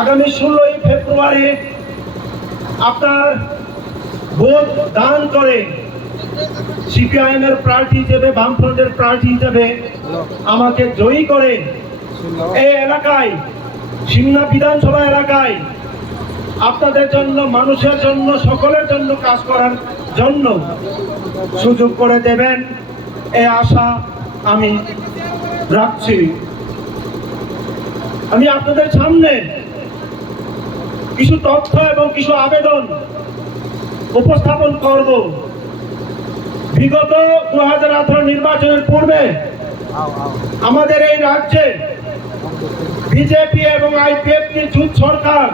আগামী 16ই ফেব্রুয়ারি আপনার ভোট দান করে সিপিআইএম এর প্রার্থী হিসেবে, বামফ্রন্টের প্রার্থী হিসেবে আমাকে জয়ী করে এই এলাকায়, সিংনা বিধানসভা এলাকায় আপনাদের জন্য, মানুষের জন্য, সকলের জন্য কাজ করার জন্য সুযোগ করে দেবেন, এই আশা আমি রাখছি। আমি আপনাদের সামনে কিছু তথ্য এবং কিছু আবেদন উপস্থাপন করব। বিগত 2018 নির্বাচনের পূর্বে আমাদের এই রাজ্যে বিজেপি এবং আইপিএফটি জোট সরকার,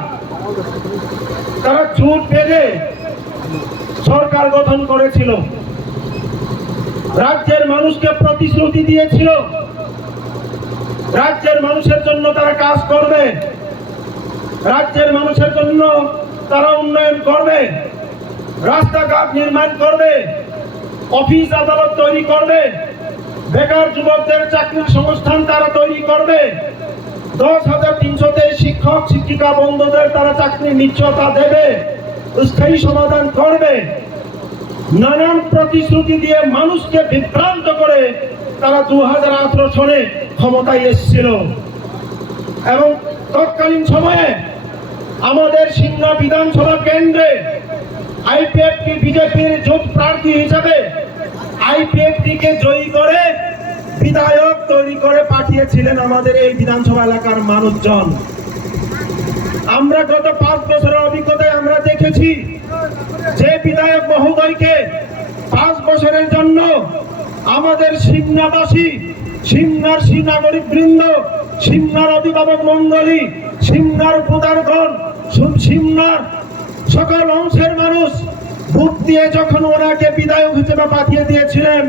তারা জোট বেঁধে সরকার গঠন করেছিল। রাজ্যের মানুষকে প্রতিশ্রুতি দিয়েছিল রাজ্যের মানুষের জন্য তারা কাজ করবে, রাজ্যের মানুষের জন্য তারা উন্নয়ন করবে, রাস্তাঘাট নির্মাণ করবে, অফিস আদালত তৈরি করবে, বেকার যুবকদের চাকরির সংস্থান তারা তৈরি করবে, 10,300-তে শিক্ষক শিক্ষিকা বন্ধুদের তারা চাকরির নিশ্চয়তা দেবে, স্থায়ী সমাধান করবে। নানান প্রতিশ্রুতি দিয়ে মানুষকে বিভ্রান্ত করে তারা 2018 সনে ক্ষমতায় এসেছিল এবং তৎকালীন সময়ে আমাদের সিংনা বিধানসভা কেন্দ্রে আইপিএফটি বিজেপির জোট প্রার্থী হিসাবে আইপিএফটিকে জয়ী করে বিধায়ক তৈরি করে পাঠিয়েছিলেন আমাদের এই বিধানসভা এলাকার মানুষজন। আমরা গত 5 বছরের অভিজ্ঞতায় আমরা দেখেছি যে বিধায়ক মহোদয়কে 5 বছরের জন্য আমাদের সিংনাবাসী, সিংনার নাগরিক বৃন্দ, সিংনার অভিভাবক মন্ডলী, সিংনার প্রধানগণ, সিংনার সকল অংশের মানুষ ভোট দিয়ে যখন ওনাকে বিধায়ক হিসেবে পাঠিয়ে দিয়েছিলেন,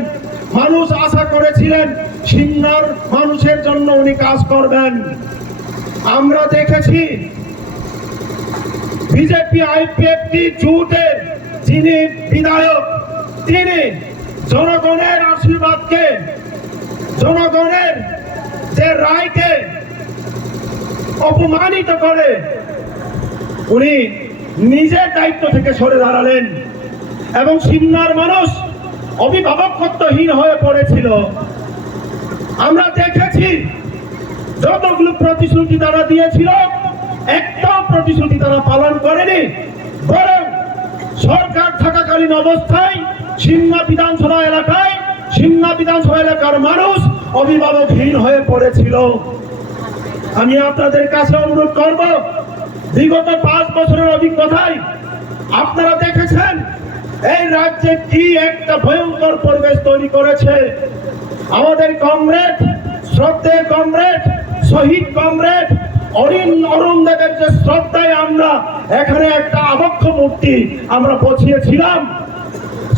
মানুষ আশা করেছিলেন সিংনার মানুষের জন্য উনি কাজ করবেন। আমরা দেখেছি বিজেপি আইপিএফটি জোটের যিনি বিধায়ক, তিনি জনগণের আশীর্বাদকে, জনগণের যে রায়কে অপমানিত করে উনি নিজের দায়িত্ব থেকে সরে দাঁড়ালেন এবং সিংনার মানুষ অভিভাবকত্বহীন হয়ে পড়েছিল। আমরা দেখেছি যতগুলো প্রতিশ্রুতি তারা দিয়েছিল, একটাও প্রতিশ্রুতি তারা পালন করেনি, বরং সরকার থাকাকালীন অবস্থায় সিংনা বিধানসভা এলাকার মানুষ অভিভাবকহীন হয়ে পড়েছিল। আমি আপনাদের কাছে অনুরোধ করব, বিগত 5 বছরের অভিজ্ঞতায় আপনারা দেখেছেন এই রাজ্যে কি একটা ভয়ঙ্কর পরিবেশ তৈরি করেছে। আমাদের কমরেড, শ্রদ্ধেয় কমরেড, শহীদ কমরেড অরুণ দেবের যে শ্রদ্ধায় আমরা এখানে একটা আবক্ষ মূর্তি আমরা বসিয়েছিলাম,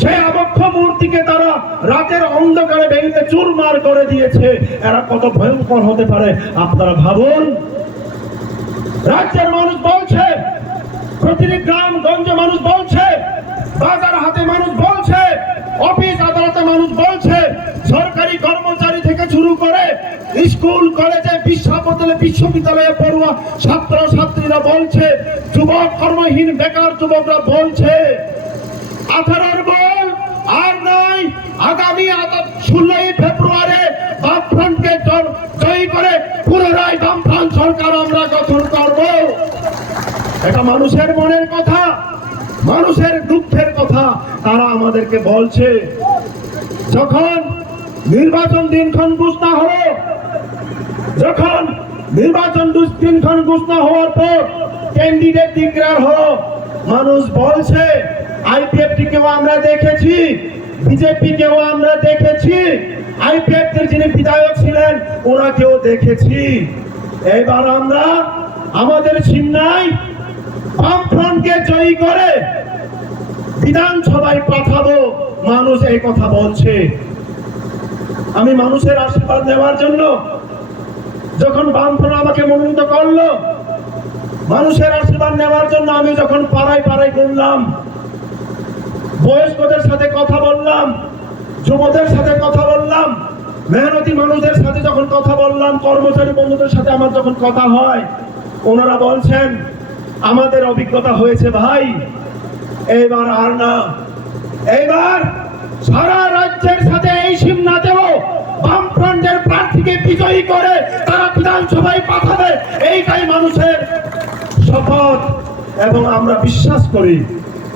সেই আবক্ষ মূর্তিকে তারা রাতের অন্ধকারে ভেঙে চুরমার করে দিয়েছে। এরা কত ভয়ঙ্কর হতে পারে আপনারা ভাবুন। রাজ্যের মানুষ বলছে, প্রতিটি গ্রাম গঞ্জে মানুষ বলছে, বাজার হাতে মানুষ বলছে, অফিস আদালতে মানুষ বলছে, সরকারি কর্মচারী থেকে শুরু করে স্কুল কলেজে বিশ্ববিদ্যালয়ে পড়ুয়া ছাত্র ছাত্রীরা বলছে, যুবক কর্মহীন বেকার যুবকরা বলছে 18 বল আর নয়, আগামী 16ই ফেব্রুয়ারি বামফ্রন্টকে জয়ী করে পুনরায় বামফ্রন্ট সরকার আমরা গঠন করব। এটা মানুষের মনের কথা, মানুষের দুঃখের কথা তারা আমাদেরকে বলছে। যখন নির্বাচন দিনক্ষণ ঘোষণা হলো, যখন নির্বাচন দিনক্ষণ ঘোষণা হওয়ার পর ক্যান্ডিডেট ডিক্লেয়ার হলো, মানুষ বলছে আইপিএফটি কেও আমরা দেখেছি, বিজেপি কেও আমরা দেখেছি, আইপিএফটির যিনি বিধায়ক ছিলেন ওনাকেও দেখেছি। এবার আমরা আমাদের সিংনায় বামফ্রন্টকে জয়ী করে বিধানসভায় পাঠাবো, মানুষ এই কথা বলছে। আমি মানুষের আশীর্বাদ নেওয়ার জন্য যখন বামফ্রন্ট আমাকে মনোনীত করলো, মানুষের আশীর্বাদ নেওয়ার জন্য আমি যখন পাড়ায় পাড়ায় ঘুরলাম, বয়স্কদের সাথে কথা বললাম, যুবদের সাথে কথা বললাম, মেহনতি মানুষদের সাথে যখন কথা বললাম, কর্মচারী বন্ধুদের সাথে আমার যখন কথা হয়, ওনারা বলছেন আমাদের অভিজ্ঞতা হয়েছে ভাই, এইবার আর না, এইবার সারা রাজ্যের সাথে এই সিমনাতেও বামফ্রন্টের প্রার্থীকে বিজয়ী করে তারা বিধানসভায় পাঠাবে, এইটাই মানুষের শপথ। এবং আমরা বিশ্বাস করি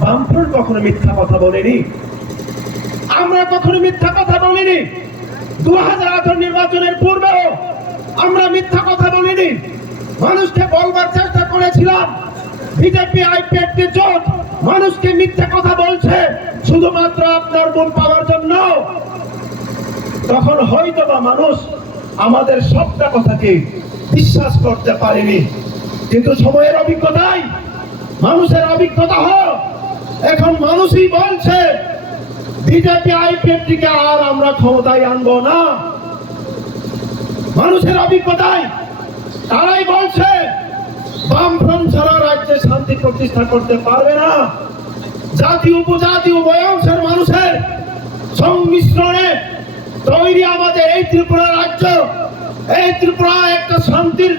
বামফ্রন্ট কখনো মিথ্যা কথা বলেনি, আমরা কখনো মিথ্যা কথা বলিনি। 2018 নির্বাচনের পূর্বেও আমরা মিথ্যা কথা বলিনি। মানুষকে বলবার চেষ্টা করেছিলাম বিজেপি আইপিএফটি জোট মানুষকে মিথ্যা কথা বলছে শুধুমাত্র আপনার ভোট পাওয়ার জন্য। তখন হয়তো বা মানুষ আমাদের সবটা কথাকে বিশ্বাস করতে পারেনি, কিন্তু সময়ের অভিজ্ঞতায় মানুষের অভিজ্ঞতা হোক, এখন মানুষই বলছে বিজেপি আইপিএফটিকে আর আমরা ক্ষমতায় আনবো না। মানুষের অভিজ্ঞতায় তারাই বলছে বামফ্রন্ট ছাড়া রাজ্যে শান্তি প্রতিষ্ঠা করতে পারবে না। জাতি উপজাতি উভয় অংশের মানুষের সংমিশ্রণে তৈরি আমাদের এই ত্রিপুরা রাজ্য। এই ত্রিপুরা একটা শান্তির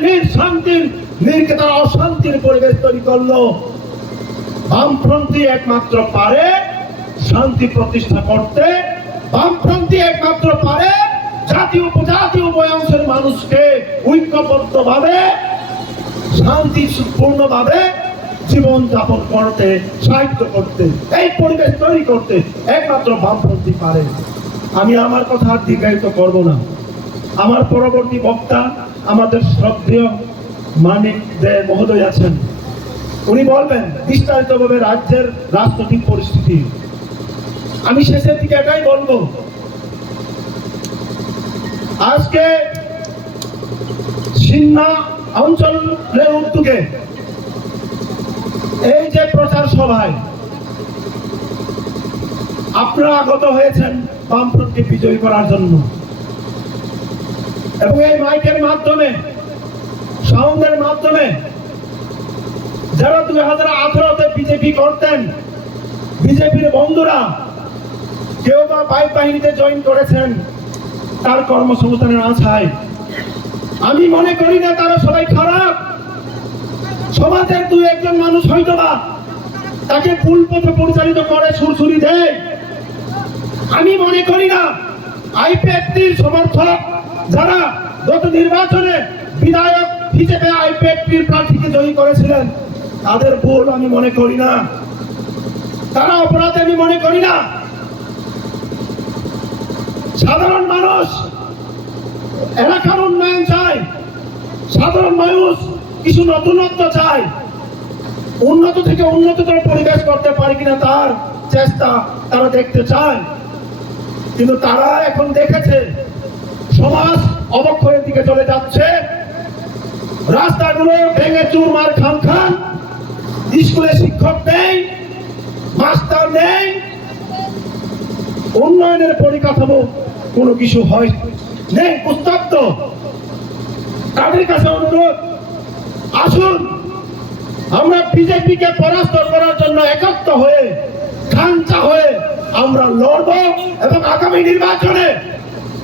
নীড়কে তারা অশান্তির পরিবেশ তৈরি করলো। বামফ্রন্টই একমাত্র পারে শান্তি প্রতিষ্ঠা করতে, বামফ্রন্টই একমাত্র পারে জাতি উপজাতি উভয় অংশের মানুষকে ঐক্যবদ্ধভাবে শান্তিপূর্ণভাবে জীবন যাপন করতে, সাহায্য করতে, এই পরিবেশ তৈরি করতে একমাত্র বামপন্থী পারে। আমি আমার কথা আর দীর্ঘায়িত করব না। আমার পরবর্তী বক্তা আমাদের শ্রদ্ধেয় মানিক দে মহোদয় আছেন, উনি বলবেন বিস্তারিতভাবে রাজ্যের রাজনৈতিক পরিস্থিতি। আমি শেষের দিকে এটাই বলবো, আজকে সিন্না অঞ্চলের উদ্যোগে এই যে প্রচার সভায় আপনারা আগত হয়েছেন বামফ্রন্টকে বিজয়ী করার জন্য, এবং এই মাইকের মাধ্যমে সাউন্ডের মাধ্যমে যারা 2018-তে বিজেপি করতেন, বিজেপির বন্ধুরা কেউ বা পাইক বাহিনীতে জয়েন করেছেন তার কর্মসংস্থানের আশায়, আমি মনে করি না তারা সবাই খারাপ। সমাজের 2-1 মানুষ হয়তো বা তাকে ভুল পথে পরিচালিত করে, সুরসুরি দেয়। আমি মনে করি না আইপিএফটির সমর্থক যারা গত নির্বাচনে বিধায়ক হিসেবে আইপিএফটির প্রার্থীকে জয়ী করেছিলেন তাদের ভুল আমি মনে করি না, তারা অপরাধ আমি মনে করি না। সাধারণ মানুষ এলাকার উন্নয়ন চায়, সাধারণ মানুষ কিছু নতুনত্ব চায়, উন্নত থেকে উন্নততর পরিবেশ করতে পারে কিনা তার চেষ্টা তারা দেখতে চায়। কিন্তু তারা এখন দেখেছে সমাজ অবক্ষয়ের দিকে চলে যাচ্ছে, রাস্তাগুলো ভেঙে চুরমার খান, স্কুলে শিক্ষক নেই, মাস্টার নেই, উন্নয়নের পরিকাঠামো কোনো কিছু হয় নেই, উত্তপ্ত। তাদের কাছে অনুরোধ, আসুন আমরা বিজেপিকে পরাস্ত করার জন্য একাত্ম হয়ে খাঞ্চা হয়ে আমরা লড়ব, এবং আগামী নির্বাচনে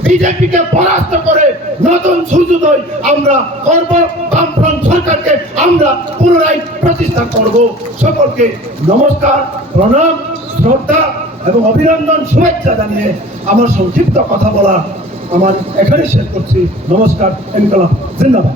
বিজেপিকে পরাস্ত করে নতুন সূর্যোদয় আমরা করব, বামফ্রন্ট সরকারকে আমরা পুনরায় প্রতিষ্ঠা করব। সকলকে নমস্কার, প্রণাম, শ্রদ্ধা এবং অভিনন্দন, শুভেচ্ছা জানিয়ে আমার সংক্ষিপ্ত কথা বলা আমার এখানে শেষ করছি। নমস্কার, ইনকলাব জিন্দাবাদ।